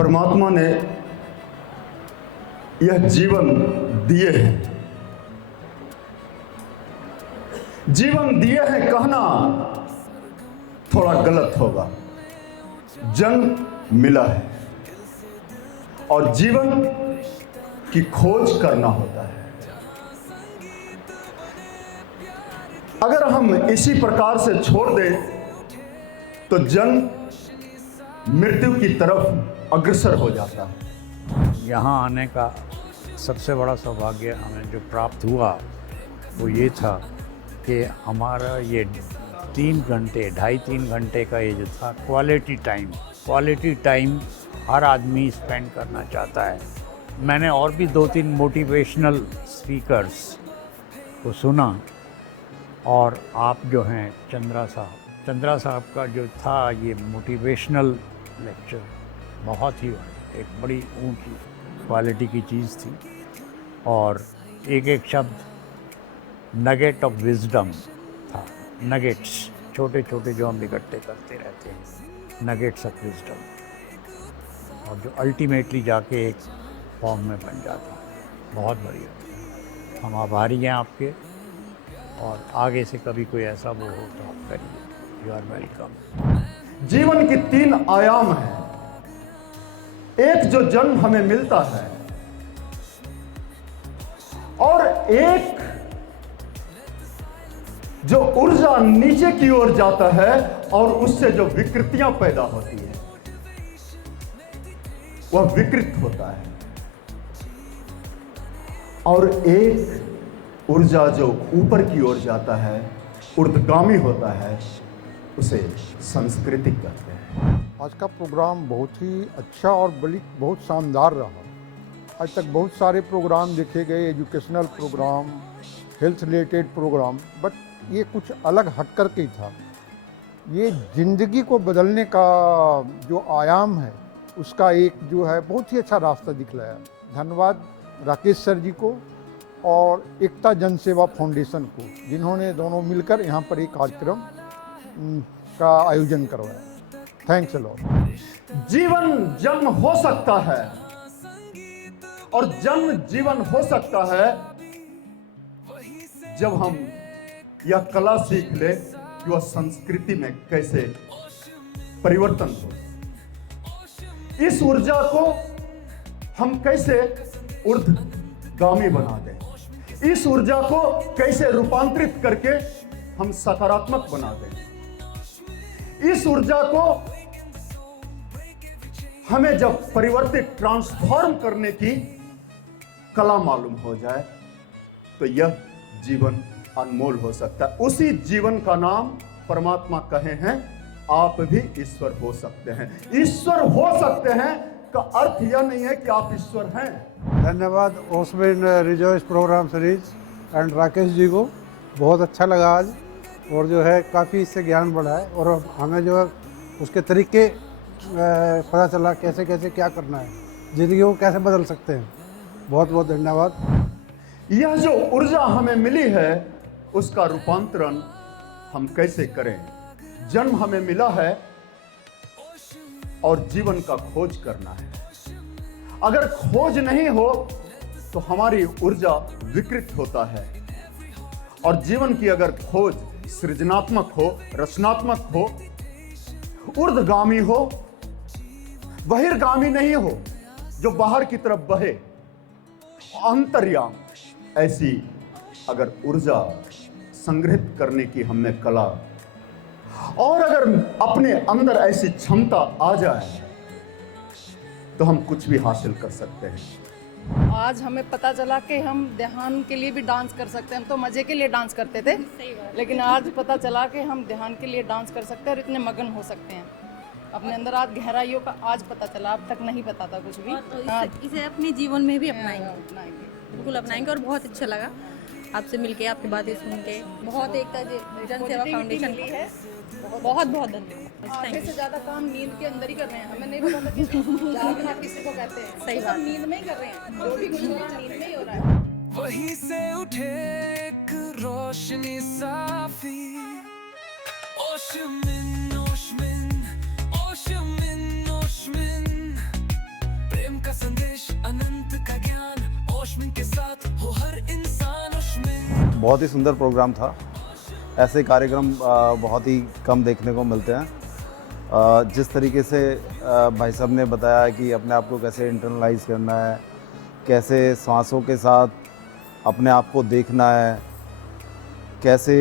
परमात्मा ने यह जीवन दिए हैं। जीवन दिए हैं कहना थोड़ा गलत होगा। जन्म मिला है और जीवन की खोज करना होता है। अगर हम इसी प्रकार से छोड़ दें तो जन्म मृत्यु की तरफ अग्रसर हो जाता है। यहाँ आने का सबसे बड़ा सौभाग्य हमें जो प्राप्त हुआ वो ये था कि हमारा ये 2.5-3 घंटे का ये जो था क्वालिटी टाइम हर आदमी स्पेंड करना चाहता है। मैंने और भी 2-3 मोटिवेशनल स्पीकर्स को सुना और आप जो हैं चंद्रा साहब का जो था ये मोटिवेशनल लेक्चर बहुत ही एक बड़ी ऊंची क्वालिटी की चीज़ थी और एक शब्द नगेट ऑफ विजडम था। नगेट्स छोटे छोटे जो हम इकट्ठे करते रहते हैं, नगेट्स ऑफ विजडम, और जो अल्टीमेटली जाके एक फॉर्म में बन जाता है। बहुत बढ़िया, हम आभारी हैं आपके और आगे से कभी कोई ऐसा वो हो तो आप करिए। You are welcome. जीवन की 3 आयाम हैं। एक जो जन्म हमें मिलता है और एक जो ऊर्जा नीचे की ओर जाता है और उससे जो विकृतियां पैदा होती है वह विकृत होता है, और एक ऊर्जा जो ऊपर की ओर जाता है, ऊर्ध्वगामी होता है, उसे सांस्कृतिक कहते हैं। आज का प्रोग्राम बहुत ही अच्छा और बहुत शानदार रहा। आज तक बहुत सारे प्रोग्राम देखे गए, educational program, health related program, but ये कुछ अलग हट कर के ही था। ये ज़िंदगी को बदलने का जो आयाम है उसका एक जो है बहुत ही अच्छा रास्ता दिखलाया। धन्यवाद राकेश सर जी को और एकता जन सेवा फाउंडेशन को, जिन्होंने दोनों मिलकर यहाँ पर एक कार्यक्रम का आयोजन करवाया। Thanks a lot. जीवन जन्म हो सकता है और जन्म जीवन हो सकता है जब हम यह कला सीख ले कि वह संस्कृति में कैसे परिवर्तन हो। इस ऊर्जा को हम कैसे ऊर्ध्वगामी बना दें, इस ऊर्जा को कैसे रूपांतरित करके हम सकारात्मक बना दें। इस ऊर्जा को हमें जब परिवर्तित ट्रांसफॉर्म करने की कला मालूम हो जाए तो यह जीवन अनमोल हो सकता है। उसी जीवन का नाम परमात्मा कहे हैं, आप भी ईश्वर हो सकते हैं। ईश्वर हो सकते हैं का अर्थ यह नहीं है कि आप ईश्वर हैं। धन्यवाद ओस्मिन rejoice program series and Rakesh ji को, बहुत अच्छा लगा आज, और जो है काफ़ी इससे ज्ञान बढ़ा है और हमें जो है उसके तरीके पता चला कैसे कैसे क्या करना है, ज़िंदगी को कैसे बदल सकते हैं। बहुत बहुत धन्यवाद। यह जो ऊर्जा हमें मिली है उसका रूपांतरण हम कैसे करें। जन्म हमें मिला है और जीवन का खोज करना है। अगर खोज नहीं हो तो हमारी ऊर्जा विकृत होता है, और जीवन की अगर खोज सृजनात्मक हो, रचनात्मक हो, ऊर्ध्वगामी हो, बहिर्गामी नहीं हो जो बाहर की तरफ बहे, अंतर्याम, ऐसी अगर ऊर्जा संग्रहित करने की हमें कला और अगर अपने अंदर ऐसी क्षमता आ जाए तो हम कुछ भी हासिल कर सकते हैं। आज हमें पता चला कि हम ध्यान के लिए भी डांस कर सकते हैं। हम तो मज़े के लिए डांस करते थे, लेकिन आज पता चला कि हम ध्यान के लिए डांस कर सकते हैं और इतने मगन हो सकते हैं अपने अंदर। आज गहराइयों का आज पता चला, अब तक नहीं पता था कुछ भी। तो इसे अपने जीवन में भी अपनाएंगे, बिल्कुल अपनाएंगे। और बहुत अच्छा लगा आपसे मिलके, आपकी बातें सुन के। बहुत एकता जन सेवा फाउंडेशन है, बहुत बहुत धन्यवाद। आधे से ज़्यादा काम नींद के अंदर ही कर रहे हैं, हमें नहीं पता था कि जागना किसी को कहते हैं। सही बात, नींद में ही कर रहे हैं, जो भी कुछ हो रहा है नींद में ही हो रहा है। वहीं से उठे एक रोशनी साफी, ओशमिन ओशमिन ओशमिन ओशमिन ओशमिन के साथ हो हर इंसान ओशमिन। बहुत ही सुंदर प्रोग्राम था। ऐसे कार्यक्रम बहुत ही कम देखने को मिलते हैं। जिस तरीके से भाई साहब ने बताया कि अपने आप को कैसे इंटरनलाइज करना है, कैसे सांसों के साथ अपने आप को देखना है, कैसे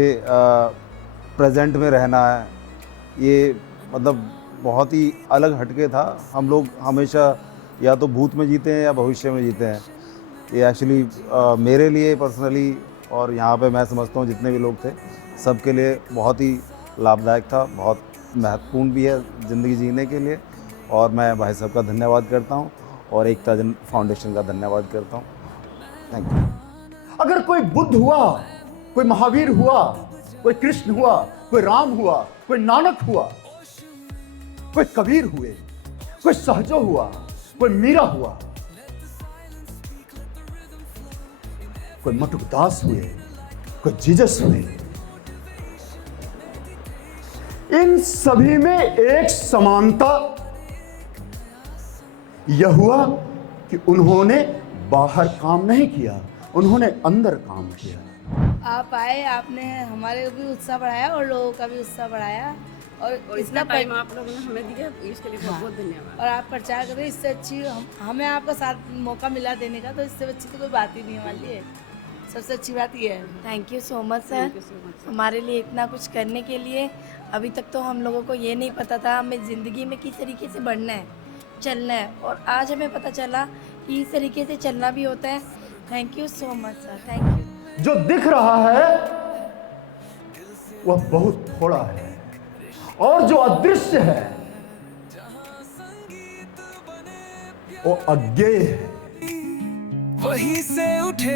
प्रेजेंट में रहना है, ये मतलब बहुत ही अलग हटके था। हम लोग हमेशा या तो भूत में जीते हैं या भविष्य में जीते हैं। ये एक्चुअली मेरे लिए पर्सनली और यहाँ पे मैं समझता हूँ जितने भी लोग थे सबके लिए बहुत ही लाभदायक था, बहुत महत्वपूर्ण भी है ज़िंदगी जीने के लिए। और मैं भाई साहब का धन्यवाद करता हूँ और एकता जन फाउंडेशन का धन्यवाद करता हूँ। Thank you. अगर कोई बुद्ध हुआ, कोई महावीर हुआ, कोई कृष्ण हुआ, कोई राम हुआ, कोई नानक हुआ, कोई कबीर हुए, कोई सहजो हुआ, कोई मीरा हुआ, कोई मटुकदास हुए, कोई जीसस हुए, इन सभी में एक समानता यह हुआ कि उन्होंने बाहर काम नहीं किया, उन्होंने अंदर काम किया। आप आए, आपने हमारे भी उत्साह बढ़ाया और लोगों का भी उत्साह बढ़ाया और इतना टाइम आप लोगों ने हमें दिया, इसके लिए बहुत बहुत धन्यवाद। और आप प्रचार कर रहे हैं, इससे अच्छी हमें आपका साथ मौका मिला देने का, तो इससे अच्छी तो कोई बात ही नहीं है हमारे लिए। सबसे अच्छी बात ये है। Thank you so much sir, हमारे लिए इतना कुछ करने के लिए। अभी तक तो हम लोगों को ये नहीं पता था हमें ज़िंदगी में किस तरीके से बढ़ना है, चलना है, और आज हमें पता चला कि इस तरीके से चलना भी होता है। Thank you so much sir, thank you. जो दिख रहा है वह बहुत थोड़ा है और जो अदृश्य है वो अज्ञेय है। वहीं से उठे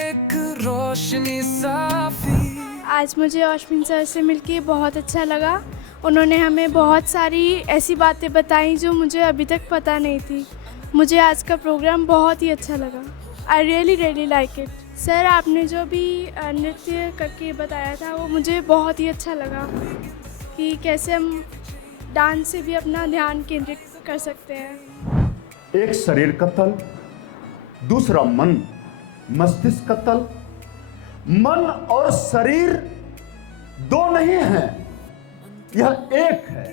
एक रोशनी साफी। आज मुझे ओशमिन सर से मिलके बहुत अच्छा लगा। उन्होंने हमें बहुत सारी ऐसी बातें बताई जो मुझे अभी तक पता नहीं थी। मुझे आज का प्रोग्राम बहुत ही अच्छा लगा। I really like it. Sir आपने जो भी नृत्य करके बताया था वो मुझे बहुत ही अच्छा लगा कि कैसे हम डांस से भी अपना ध्यान केंद्रित कर सकते हैं। एक शरीर का तल, दूसरा मन मस्तिष्क का तल। मन और शरीर दो नहीं हैं, यह एक है।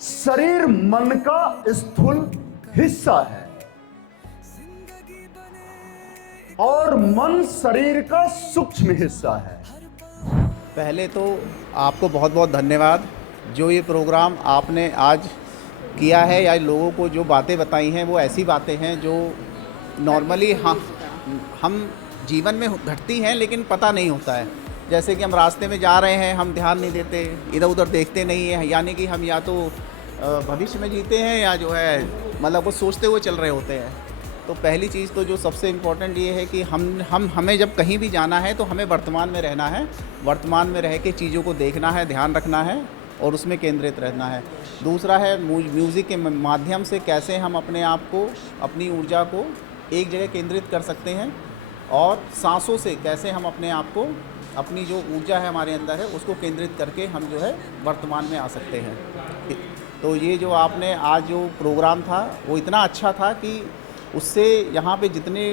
शरीर मन का स्थूल हिस्सा है और मन शरीर का सूक्ष्म हिस्सा है। पहले तो आपको बहुत बहुत धन्यवाद। जो ये प्रोग्राम आपने आज किया है या लोगों को जो बातें बताई हैं वो ऐसी बातें हैं जो नॉर्मली हम जीवन में घटती हैं लेकिन पता नहीं होता है। जैसे कि हम रास्ते में जा रहे हैं, हम ध्यान नहीं देते, इधर उधर देखते नहीं हैं, यानी कि हम या तो भविष्य में जीते हैं या जो है मतलब वो सोचते हुए चल रहे होते हैं। तो पहली चीज़ तो जो सबसे इम्पोर्टेंट ये है कि हमें जब कहीं भी जाना है तो हमें वर्तमान में रहना है, वर्तमान में रह के चीज़ों को देखना है, ध्यान रखना है और उसमें केंद्रित रहना है। दूसरा है म्यूज़िक के माध्यम से कैसे हम अपने आप को, अपनी ऊर्जा को एक जगह केंद्रित कर सकते हैं और सांसों से कैसे हम अपने आप को, अपनी जो ऊर्जा है हमारे अंदर है उसको केंद्रित करके हम जो है वर्तमान में आ सकते हैं। तो ये जो आपने आज जो प्रोग्राम था वो इतना अच्छा था कि उससे यहाँ पे जितने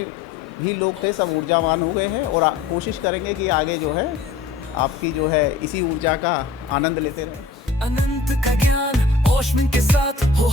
भी लोग थे सब ऊर्जावान हो गए हैं और कोशिश करेंगे कि आगे जो है आपकी जो है इसी ऊर्जा का आनंद लेते रहें। अनंत का ज्ञान ओशमिन के साथ हो